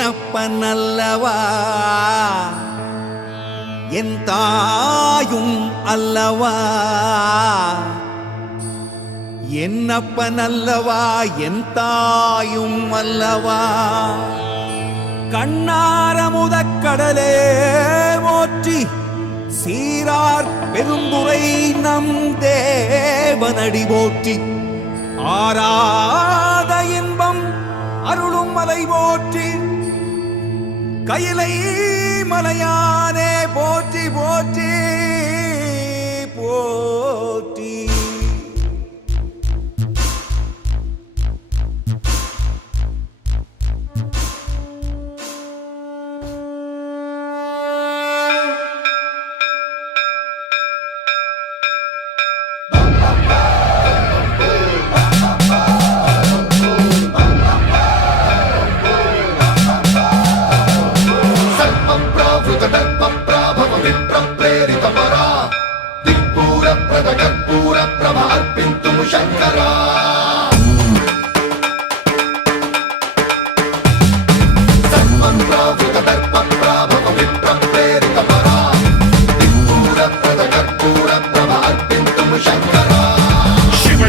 என்னப்பனல்லவா என் தாயும் அல்லவா என்னப்பனல்லவா என் தாயும் அல்லவா கண்ணாரமுதக்கடலே போற்றி சீரார் பெருந்துரை நம் தேவனடி போற்றி ஆராத இன்பம் அருளும் மலை போற்றி கையிலை மலையானே போற்றி போற்றி போற்றி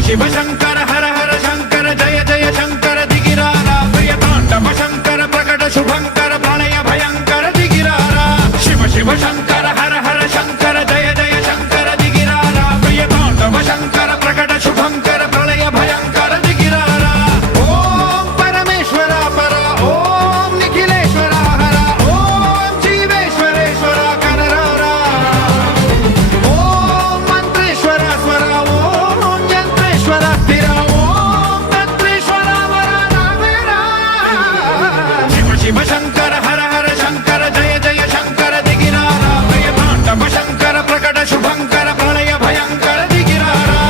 शिव शंकर हर हर शंकर जय जय शंकर दिगिरारा प्रिय तांडव शंकर प्रकट शुभंकर प्रलय भयंकर दिगिरारा शिव शिव शंकर हर हर शंकर जय जय शंकर दिगिरारा प्रिय तांडव शंकर प्रकट शुभंकर प्रलय भयंकर दिगिरारा ओम परमेश्वरा परा ओम निखिलेश्वरा हरा ओम जीवेश्वरेश्वरा कनरारा ओम मंत्रेश्वरा स्वरा ओम यंत्रेश्वरा स्थिरा ओम तंत्रेश्वरा वरा नागेरा शिव शिव शंकर हर हर शंकर जय जय शंकर दिगिरारा प्रिय तांडव शंकर प्रकट शुभंकर प्रलय भयंकर दिगिरारा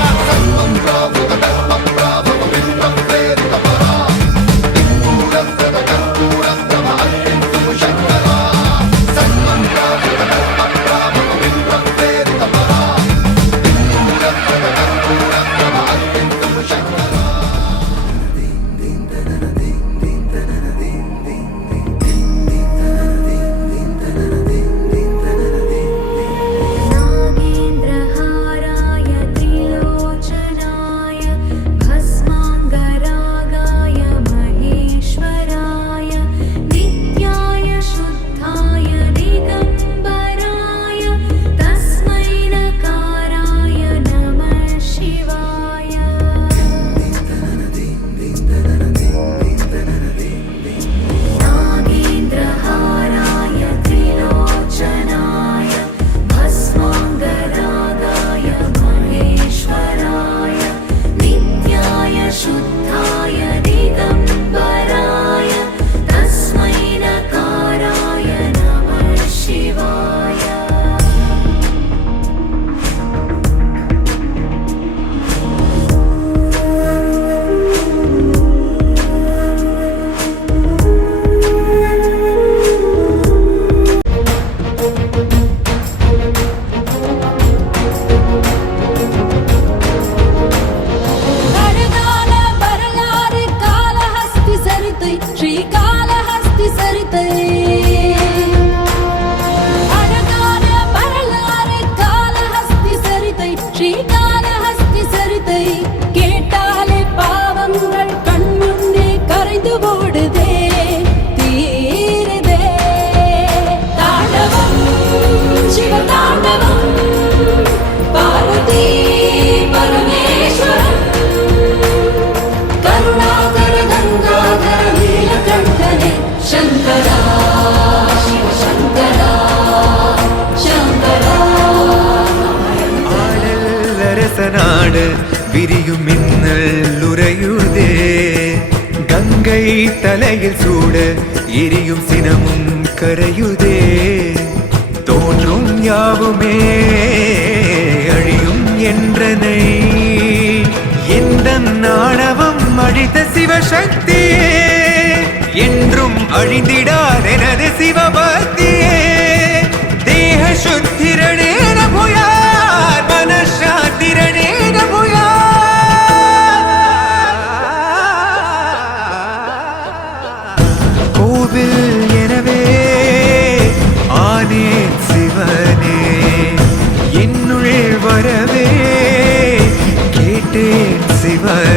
नागेन्द्रहाराय त्रिलोचनाय भस्माङ्गरागाय महेश्वराय नित्याय शुद्धाय दिगम्बराय तस्मै नकाराय नमः शिवाय नागेन्द्रहाराय त्रिलोचनाय भस्माङ्गरागाय महेश्वराय नित्याय शुद्धाय दिगम्बराय तस्मै नकाराय नमः शिवाय அழகான வரலாறு காளஹஸ்தி சரித்தை ஸ்ரீ காளஹஸ்தி சரித்தை அழகான வரலாறு காளஹஸ்தி சரித்தை ஸ்ரீ காளஹஸ்தி சரித்தை கேட்டாலே பாவங்கள் கண்முன்னே கரைந்து ஓடுதே தீருதே தாண்டவம் சிவ தாண்டவம் பார்வதி பரமேஸ்வரன் கருணாகர கங்காதர நீலகண்டனே சங்கரா சிவ சங்கரா சங்கரா ஆடல்லரசனாடு விரியும் மின்னல் உறையுதே கங்கை தலையில் சூட எரியும் சினமும் கரையுதே தோன்றும் யாவுமே அழியும் என்றனை எந்த நாணவம் அழித்த சிவசக்தியே என்றும் அழிந்திடாதெனது சிவபக்தியே தேக சுத்திரணேன புயார் மனசாத்திரணேன புயார் கோவில் சிவ